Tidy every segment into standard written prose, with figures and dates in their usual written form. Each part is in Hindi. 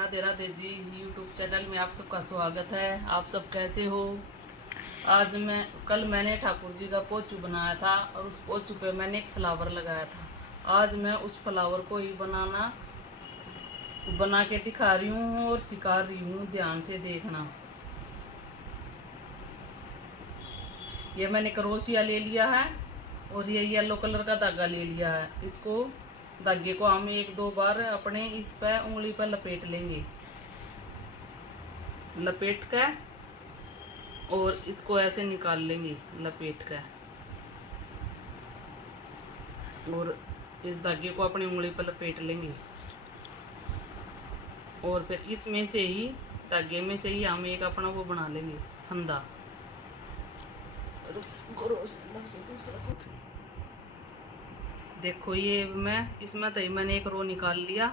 राधे राधे जी। यूट्यूब चैनल में आप सबका स्वागत है। आप सब कैसे हो? आज कल मैंने ठाकुर जी का पोचू बनाया था और उस पोचू पे मैंने एक फ्लावर लगाया था। आज मैं उस फ्लावर को ही बना के दिखा रही हूँ और सिखा रही हूँ। ध्यान से देखना। ये मैंने क्रोशिया ले लिया है और ये येलो कलर का धागा ले लिया है। इसको धागे को हम एक दो बार अपने इस पे उंगली पर लपेट लेंगे। लपेट कर और इसको ऐसे निकाल लेंगे लपेट कर, और इस धागे को अपनी उंगली पर लपेट लेंगे और फिर इसमें से ही धागे में से ही हम एक अपना वो बना लेंगे फंदा। देखो ये मैंने एक रो निकाल लिया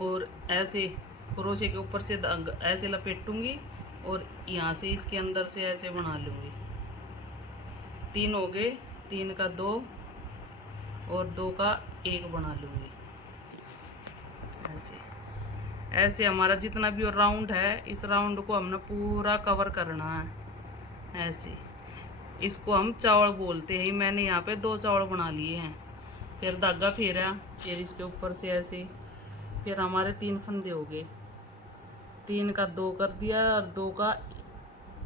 और ऐसे क्रोशे के ऊपर से ऐसे लपेटूंगी और यहाँ से इसके अंदर से ऐसे बना लूँगी। 3 हो गए, 3 का 2 और 2 का 1 बना लूँगी। ऐसे ऐसे हमारा जितना भी राउंड है, इस राउंड को हमने पूरा कवर करना है। ऐसे इसको हम चावल बोलते हैं। मैंने यहाँ पे 2 चावल बना लिए हैं। फिर धागा फेरा, फिर इसके ऊपर से ऐसे, फिर हमारे 3 फंदे हो गए। 3 का 2 कर दिया और 2 का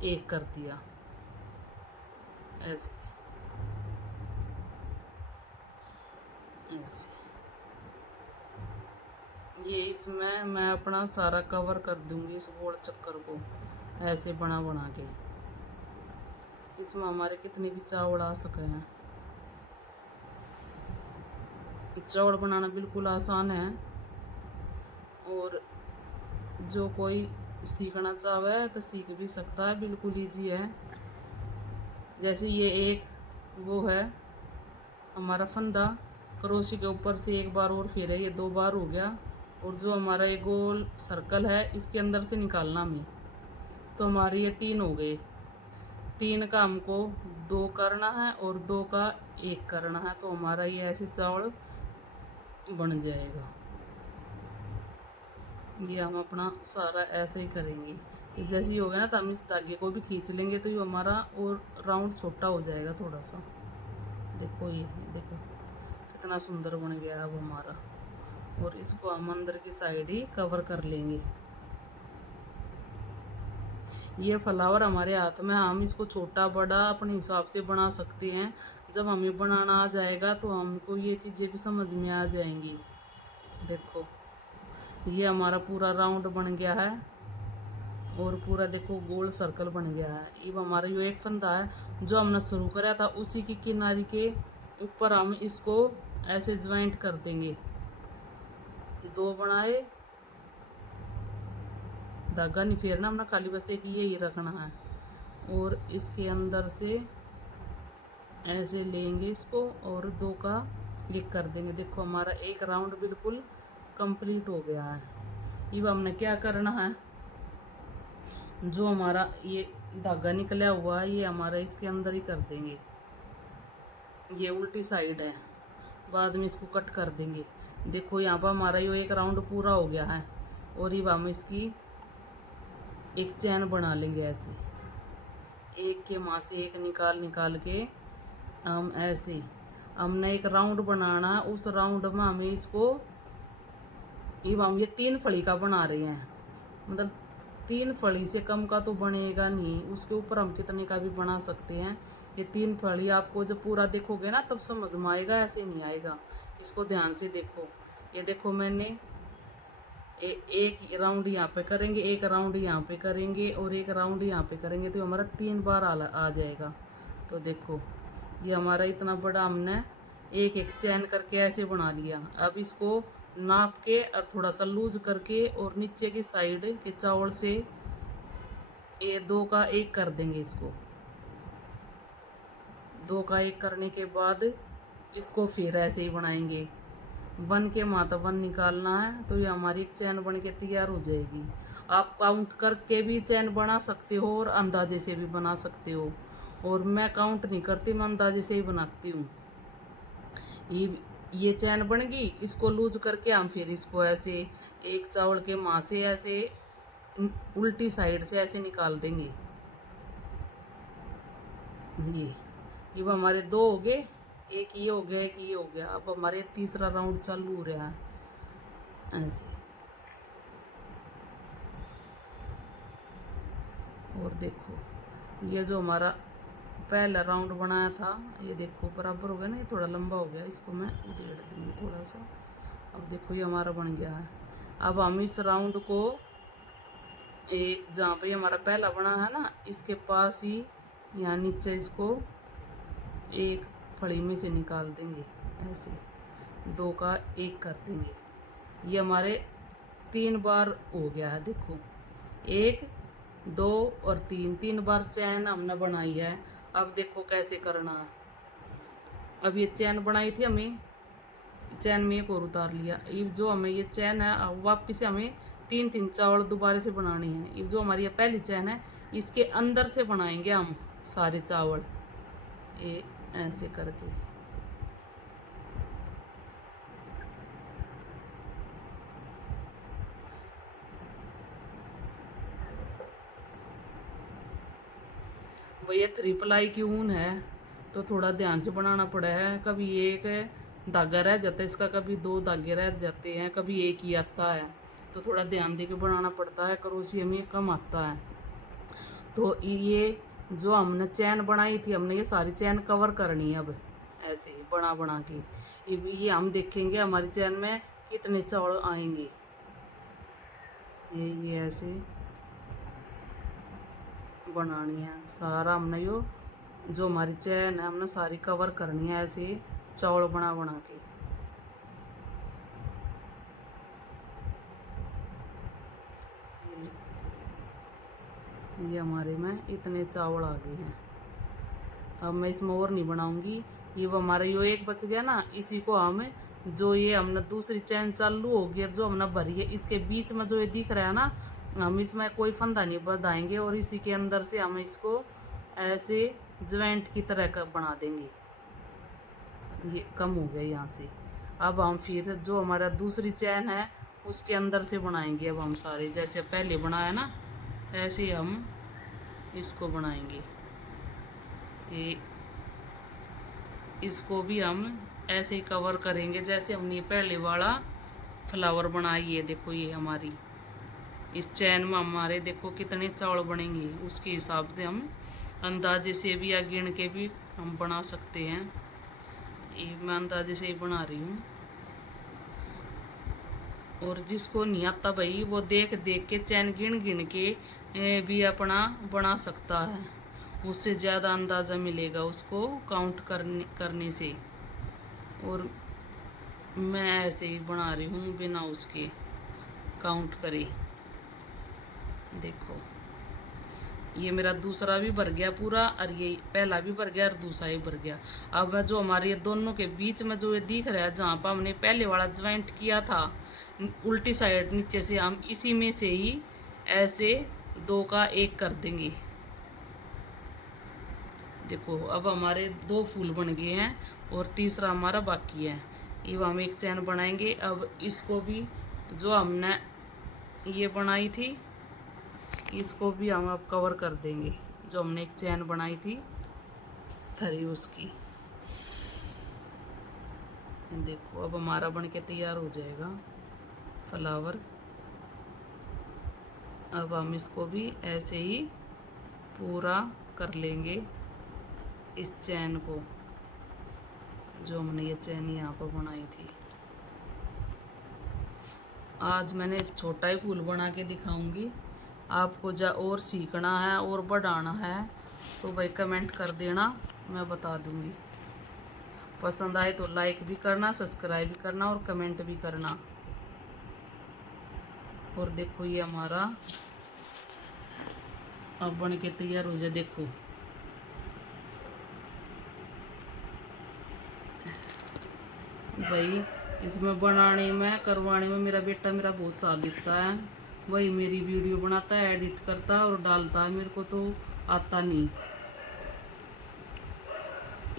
1 कर दिया। ऐसे ऐसे ये इसमें मैं अपना सारा कवर कर दूंगी इस गोल चक्कर को, ऐसे बना बना के। इसमें हमारे कितने भी चावल आ सके हैं। चावल बनाना बिल्कुल आसान है और जो कोई सीखना चाहे तो सीख भी सकता है। बिल्कुल ईजी है। जैसे ये एक वो है हमारा फंदा, क्रोशे के ऊपर से एक बार और फिर है, ये 2 बार हो गया। और जो हमारा ये गोल सर्कल है इसके अंदर से निकालना हमें, तो हमारे ये 3 हो गए। 3 का हमको 2 करना है और 2 का 1 करना है, तो हमारा ये ऐसे चावल बन जाएगा। ये हम अपना सारा ऐसे ही करेंगे। तो जैसे ही हो गया ना, तो हम इस धागे को भी खींच लेंगे, तो ये हमारा और राउंड छोटा हो जाएगा थोड़ा सा। देखो ये देखो कितना सुंदर बन गया अब हमारा। और इसको हम अंदर की साइड ही कवर कर लेंगे। ये फ्लावर हमारे हाथ में, हम इसको छोटा बड़ा अपने हिसाब से बना सकते हैं। जब हमें बनाना आ जाएगा तो हमको ये चीज़ें भी समझ में आ जाएंगी। देखो ये हमारा पूरा राउंड बन गया है और पूरा देखो गोल सर्कल बन गया है। ये हमारा जो एक फंदा है जो हमने शुरू कराया था, उसी की किनारे के ऊपर हम इसको ऐसे ज्वाइंट कर देंगे। 2 बनाए, धागा नहीं फेरना हमने, खाली बस एक ये ही रखना है और इसके अंदर से ऐसे लेंगे इसको और 2 का 1 कर देंगे। देखो हमारा एक राउंड बिल्कुल कंप्लीट हो गया है। अब हमने क्या करना है, जो हमारा ये धागा निकला हुआ है ये हमारा इसके अंदर ही कर देंगे। ये उल्टी साइड है, बाद में इसको कट कर देंगे। देखो यहाँ पर हमारा ये एक राउंड पूरा हो गया है और अब हम इसकी एक चैन बना लेंगे। ऐसे एक के माँ से एक निकाल के हम ऐसे, हमने एक राउंड बनाना है। उस राउंड में हमें इसको, अब हम ये 3 फली का बना रहे हैं, मतलब 3 फली से कम का तो बनेगा नहीं। उसके ऊपर हम कितने का भी बना सकते हैं। ये 3 फली आपको जब पूरा देखोगे ना तब समझ में आएगा, ऐसे नहीं आएगा। इसको ध्यान से देखो। ये देखो मैंने एक राउंड यहाँ पे करेंगे, एक राउंड यहाँ पे करेंगे और एक राउंड यहाँ पे करेंगे, तो हमारा 3 बार आ जाएगा। तो देखो ये हमारा इतना बड़ा हमने एक एक चैन करके ऐसे बना लिया। अब इसको नाप के और थोड़ा सा लूज करके और नीचे की साइड के चावल से ये 2 का 1 कर देंगे। इसको 2 का 1 करने के बाद इसको फिर ऐसे ही बनाएंगे। 1 के माथा 1 निकालना है, तो ये हमारी एक चैन बन के तैयार हो जाएगी। आप काउंट करके भी चैन बना सकते हो और अंदाजे से भी बना सकते हो, और मैं काउंट नहीं करती, मैं अंदाजे से ही बनाती हूँ। ये ये चैन बन गई, इसको लूज करके हम फिर इसको ऐसे एक चावल के माँ से ऐसे उल्टी साइड से ऐसे निकाल देंगे। ये वो हमारे दो हो गए, एक ये हो गया, एक ये हो गया। अब हमारे तीसरा राउंड चालू हो रहा है ऐसे। और देखो ये जो हमारा पहला राउंड बनाया था, ये देखो बराबर हो गया ना, ये थोड़ा लंबा हो गया, इसको मैं उधेड़ दूंगी थोड़ा सा। अब देखो ये हमारा बन गया है। अब हम इस राउंड को जहाँ पे हमारा पहला बना है ना, इसके पास ही यहाँ नीचे इसको एक फड़ी में से निकाल देंगे ऐसे, दो का एक कर देंगे। ये हमारे 3 बार हो गया है। देखो 1 2 और 3 बार चैन हमने बनाई है। अब देखो कैसे करना है। अब ये चैन बनाई थी हमें, चैन में एक और उतार लिया। ये जो हमें ये चैन है, अब वापिस से हमें 3 चावल दोबारा से बनानी है। ये जो हमारी ये पहली चैन है, इसके अंदर से बनाएंगे हम सारे चावल, ये ऐसे करके। ये 3 प्लाई की ऊन है, तो थोड़ा ध्यान से बनाना पड़ा है। कभी एक धागा रह जाता है इसका, कभी 2 धागे रह जाते हैं, कभी एक ही आता है, तो थोड़ा ध्यान दे के बनाना पड़ता है। क्रोशिया में कम आता है। तो ये जो हमने चैन बनाई थी, हमने ये सारी चैन कवर करनी है अब ऐसे ही बना बना के। ये हम देखेंगे हमारी चैन में कितने चावल आएंगे। ये ऐसे बनानी है सारा हमने। यो जो हमारी चैन है हमने सारी कवर करनी है ऐसे चावल बना बना के। ये हमारे में इतने चावल आ गए हैं। अब मैं इसमें और नहीं बनाऊंगी। ये वो हमारा यो एक बच गया ना, इसी को हम जो ये हमने दूसरी चैन चालू हो गई जो हमने भरी है, इसके बीच में जो ये दिख रहा है ना, हम इसमें कोई फंदा नहीं बंधाएंगे और इसी के अंदर से हम इसको ऐसे ज्वाइंट की तरह का बना देंगे। ये कम हो गया यहाँ से। अब हम फिर जो हमारा दूसरी चैन है उसके अंदर से बनाएंगे। अब हम सारे जैसे पहले बनाया ना, ऐसे हम इसको बनाएंगे। ये इसको भी हम ऐसे ही कवर करेंगे जैसे हमने पहले वाला फ्लावर बनाई है। देखो ये हमारी इस चैन में हमारे देखो कितने चावल बनेंगे, उसके हिसाब से हम अंदाजे से भी या गिन के भी हम बना सकते हैं। ये मैं अंदाजे से ही बना रही हूँ। और जिसको नहीं आता भाई, वो देख देख के चैन गिन गिन के भी अपना बना सकता है। उससे ज़्यादा अंदाज़ा मिलेगा उसको काउंट करने से। और मैं ऐसे ही बना रही हूँ बिना उसके काउंट करे। देखो ये मेरा दूसरा भी भर गया पूरा, और ये पहला भी भर गया और दूसरा भी भर गया। अब जो हमारे ये दोनों के बीच में जो ये दिख रहा है, जहाँ पर हमने पहले वाला ज्वाइंट किया था उल्टी साइड नीचे से, हम इसी में से ही ऐसे 2 का 1 कर देंगे। देखो अब हमारे 2 फूल बन गए हैं और तीसरा हमारा बाकी है। ये हम एक चैन बनाएंगे। अब इसको भी जो हमने ये बनाई थी, इसको भी हम अब कवर कर देंगे। जो हमने एक चैन बनाई थी थरी उसकी। देखो अब हमारा बन के तैयार हो जाएगा फ्लावर। अब हम इसको भी ऐसे ही पूरा कर लेंगे इस चैन को, जो हमने ये चैन यहाँ पर बनाई थी। आज मैंने छोटा ही फूल बना के दिखाऊंगी। आपको और सीखना है और बढ़ाना है तो भाई कमेंट कर देना, मैं बता दूंगी। पसंद आए तो लाइक भी करना, सब्सक्राइब भी करना और कमेंट भी करना। और देखो ये हमारा अब बन के तैयार हो जाए। देखो भाई इसमें बनाने में करवाने में मेरा बेटा मेरा बहुत साथ देता है। वही मेरी वीडियो बनाता है, एडिट करता है और डालता है। मेरे को तो आता नहीं,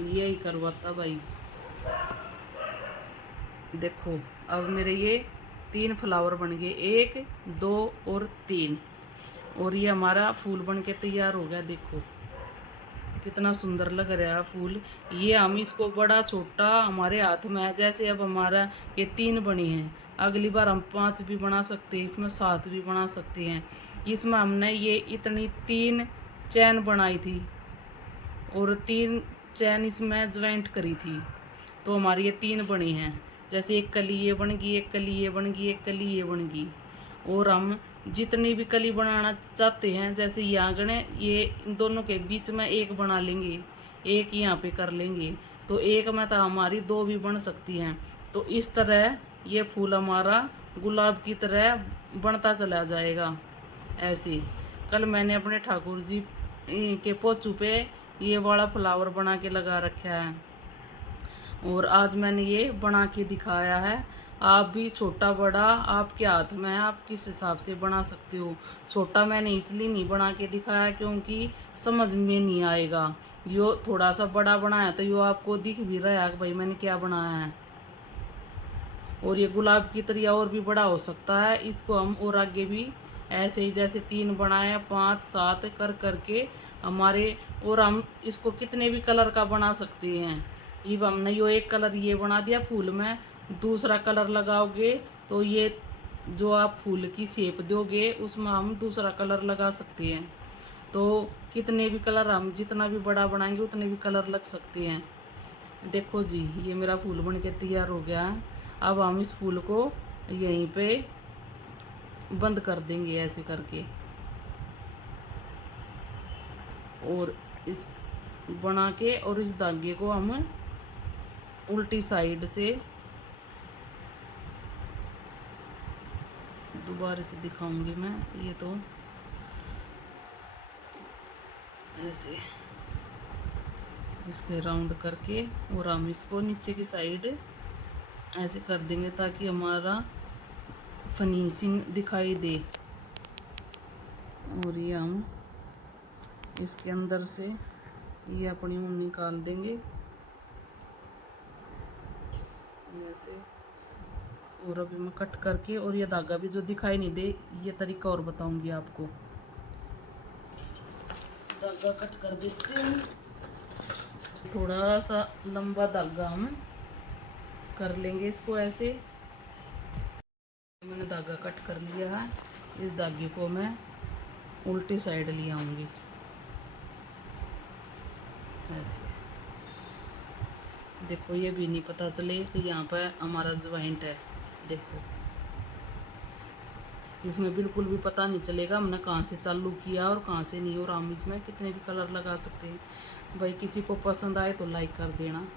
यही करवाता भाई। देखो अब मेरे ये 3 फ्लावर बन गए, 1 2 और 3, और ये हमारा फूल बन के तैयार हो गया। देखो कितना सुंदर लग रहा है फूल। ये हम इसको बड़ा छोटा हमारे हाथ में है। जैसे अब हमारा ये 3 बनी हैं, अगली बार हम 5 भी बना सकते हैं, इसमें 7 भी बना सकते हैं। इसमें हमने ये इतनी 3 चैन बनाई थी और 3 चैन इसमें ज्वाइंट करी थी, तो हमारी ये 3 बनी हैं। जैसे एक कली ये बन गई, एक कली ये बन गई, एक कली ये बन गई। और हम जितनी भी कली बनाना चाहते हैं, जैसे ये आंगन है, ये इन दोनों के बीच में एक बना लेंगे, एक यहाँ पे कर लेंगे, तो एक में तो हमारी 2 भी बन सकती हैं। तो इस तरह ये फूल हमारा गुलाब की तरह बनता चला जाएगा। ऐसे कल मैंने अपने ठाकुर जी के पोचू पे ये वाला फ्लावर बना के लगा रखा है, और आज मैंने ये बना के दिखाया है। आप भी छोटा बड़ा आपके हाथ में है, आप किस हिसाब से बना सकते हो। छोटा मैंने इसलिए नहीं बना के दिखाया क्योंकि समझ में नहीं आएगा। यो थोड़ा सा बड़ा बनाया तो यो आपको दिख भी रहा है कि भाई मैंने क्या बनाया है। और ये गुलाब की तरह और भी बड़ा हो सकता है। इसको हम और आगे भी ऐसे ही जैसे 3 बनाए 5 7 कर करके हमारे, और हम इसको कितने भी कलर का बना सकते हैं। ये हमने यो एक कलर ये बना दिया फूल में, दूसरा कलर लगाओगे तो ये जो आप फूल की शेप दोगे उसमें हम दूसरा कलर लगा सकते हैं। तो कितने भी कलर हम जितना भी बड़ा बनाएंगे उतने भी कलर लग सकते हैं। देखो जी ये मेरा फूल बन के तैयार हो गया है। अब हम इस फूल को यहीं पे बंद कर देंगे ऐसे करके, और इस बना के, और इस धागे को हम उल्टी साइड से दोबारा से दिखाऊंगी मैं। ये तो ऐसे इसके राउंड करके, और हम इसको नीचे की साइड ऐसे कर देंगे ताकि हमारा फिनिशिंग दिखाई दे। और ये हम इसके अंदर से ये अपनी ऊन निकाल देंगे ऐसे। और अभी मैं कट करके, और ये धागा भी जो दिखाई नहीं दे ये तरीका और बताऊंगी आपको। धागा कट कर देते हैं, थोड़ा सा लंबा धागा हम कर लेंगे इसको ऐसे। मैंने धागा कट कर लिया है, इस धागे को मैं उल्टी साइड ले आऊंगी ऐसे। देखो ये भी नहीं पता चले कि यहाँ पर हमारा ज्वाइंट है। देखो इसमें बिल्कुल भी पता नहीं चलेगा हमने कहाँ से चालू किया और कहाँ से नहीं। और हम इसमें कितने भी कलर लगा सकते हैं। भाई किसी को पसंद आए तो लाइक कर देना।